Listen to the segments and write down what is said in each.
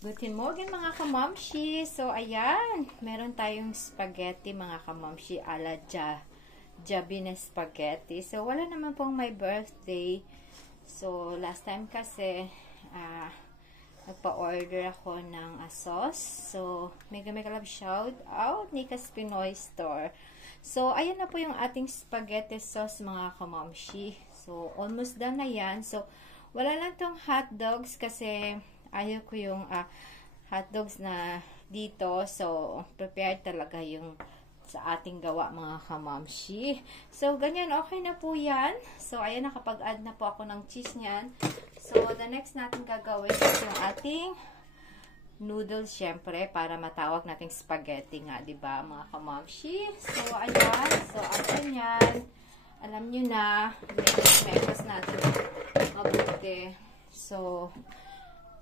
Guten Morgen mga kamamshi. So, ayan. Meron tayong spaghetti mga kamamshi ala Jabine spaghetti. So, wala naman pong my birthday. So, last time kasi nagpa-order ako ng sauce. So, mega love shout out Nika's Pinoy Store. So, ayan na po yung ating spaghetti sauce mga kamamshi. So, almost done na yan. So, wala lang tong hot dogs kasi ayaw ko yung hot dogs na dito. So, prepared talaga yung sa ating gawa mga kamamshi. So, ganyan. Okay na po yan. So, ayan, nakapag-add na po ako ng cheese niyan. So, the next natin gagawin is yung ating noodles, syempre, para matawag nating spaghetti nga, diba, mga kamamshi? So, ayan. So, after nyan, alam nyo na, mekos natin mabuti. So,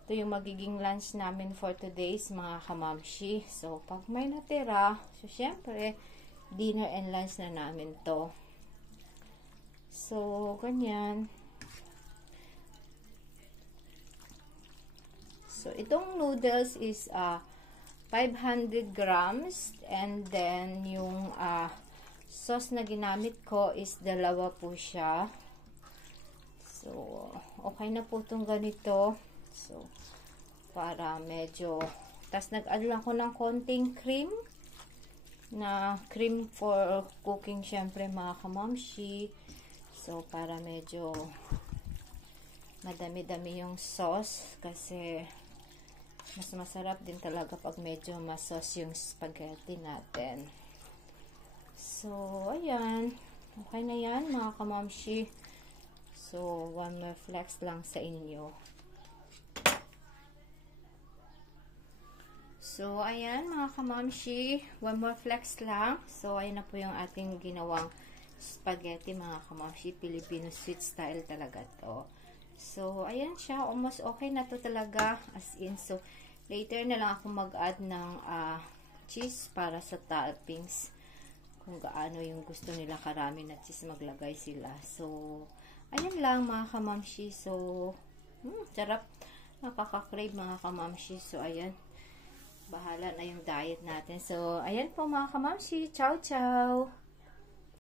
ito yung magiging lunch namin for today's mga kamamshi. So, pag may natira, so, syempre, dinner and lunch na namin to. So, ganyan. So, itong noodles is 500 grams. And then, yung sauce na ginamit ko is 2 po siya. So, okay na po itong ganito. So, para medyo, tas nag-add lang ko ng konting cream, na cream for cooking, syempre mga kamamshi. So, para medyo madami-dami yung sauce, kasi mas masarap din talaga pag medyo mas-sauce yung spaghetti natin. So, ayan. Okay na yan mga kamamshi. So, one more flex lang sa inyo. So, ayan mga kamamshi, one more flex lang. So, ayan na po yung ating ginawang spaghetti mga kamamshi. Filipino sweet style talaga to. So, ayan siya. Almost okay na to talaga. As in, so, later na lang ako mag-add ng cheese para sa toppings. Kung gaano yung gusto nila karami na cheese maglagay sila. So, ayan lang mga kamamshi. So, sarap. Nakaka-crave mga kamamshi. So, ayan. Bahala na yung diet natin. So, ayan po mga kamamshi. Ciao, ciao!